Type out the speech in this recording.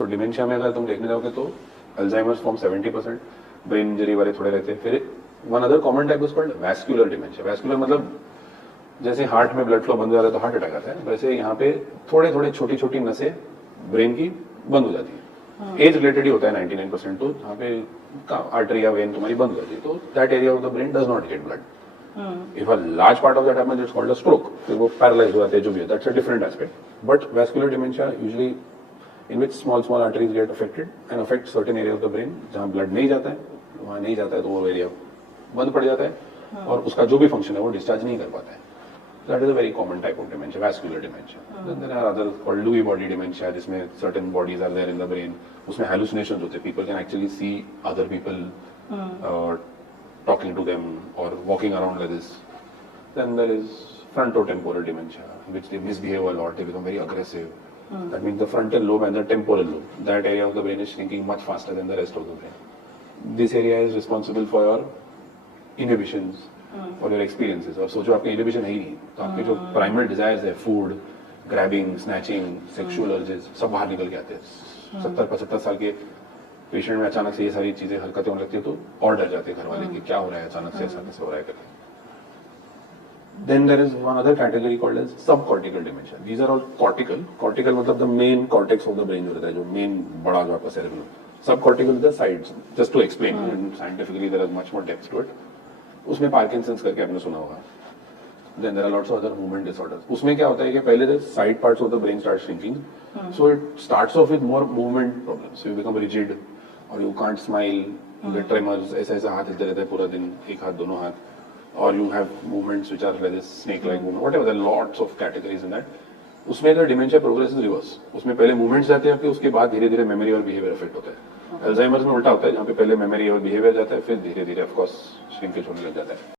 तो डिमेंशिया में अगर तुम देखने जाओगे तो अल्जाइमर्स फॉर्म 70%, ब्रेन इंजरी वाले थोड़े रहते हैं। फिर one other common type is called vascular dementia. Vascular मतलब जैसे हार्ट में ब्लड फ्लो बंद हो जाता है तो हार्ट अटैक आता है, वैसे यहाँ पे थोड़े थोड़े छोटी छोटी नसें ब्रेन की बंद हो जाती है। एज रिलेटेड ही होता है 99%, तो यहाँ पे आर्टरी या वेन तुम्हारी बंद हो जाती है, तो that area of the brain does not gate blood. If a large part of that happens it's called a stroke, फिर वो पैरालाइज हो जाते हैं, जो भी है, that's a different aspect. But vascular dementia usually in which small arteries get affected and affect certain area of the brain, जहाँ blood नहीं जाता है, वहाँ नहीं जाता है तो वो एरिया बंद पड़ जाता है और उसका जो भी फंक्शन है वो डिस्चार्ज नहीं कर पाता है। That is a very common type of dementia, vascular dementia. Then there are others called Lewy body dementia, जिसमें certain bodies are there in the brain, उसमें hallucinations होते हैं, people can actually see other people talking to them or walking around like this. Then there is frontotemporal dementia, in which they misbehave a lot, they become very aggressive. That means the frontal lobe and the temporal lobe, that area of the brain is shrinking much faster than the rest of the brain. This area is responsible for your inhibitions, for your experiences. और सोचो आपके inhibition है ही नहीं, तो आपके जो primal desires है, food, grabbing, snatching, sexual urges, सब बाहर निकल के आते हैं। 70-75 साल के पेशेंट में अचानक से ये सारी चीजें हरकतें होने लगती है तो और डर जाते हैं घर वाले कि क्या हो रहा है, अचानक से ऐसा कैसे हो रहा है करके। Then there is one other category called as subcortical dementia. These are all cortical. Cortical मतलब the main cortex of the brain जो रहता है, जो main बड़ा जो आपका cerebellum. Subcortical is the sides. Just to explain, and scientifically there is much more depth to it. उसमें Parkinson's करके आपने सुना होगा. Then there are lots of other movement disorders. उसमें क्या होता है कि पहले the side parts of the brain start shrinking. So it starts off with more movement problems. So you become rigid, or you can't smile. You get tremors. ऐसा हाथ हिलते रहता है पूरा दिन, एक हाथ दोनों हाथ. Or you have movements which are like this snake-like movement, whatever. There are lots of categories in that. उसमें अगर डिमेंशिया प्रोग्रेस इज रिवर्स, उसमें पहले मूवमेंट्स जाते हैं आपके, उसके बाद धीरे धीरे मेमोरी और बिहेवियर इफेक्ट होता है। अल्जाइमर्स में उल्टा होता है, जहाँ पे पहले मेमोरी और बिहेवियर जाता है, फिर धीरे धीरे ऑफ कोर्स श्रिंकेज होने लग जाता है।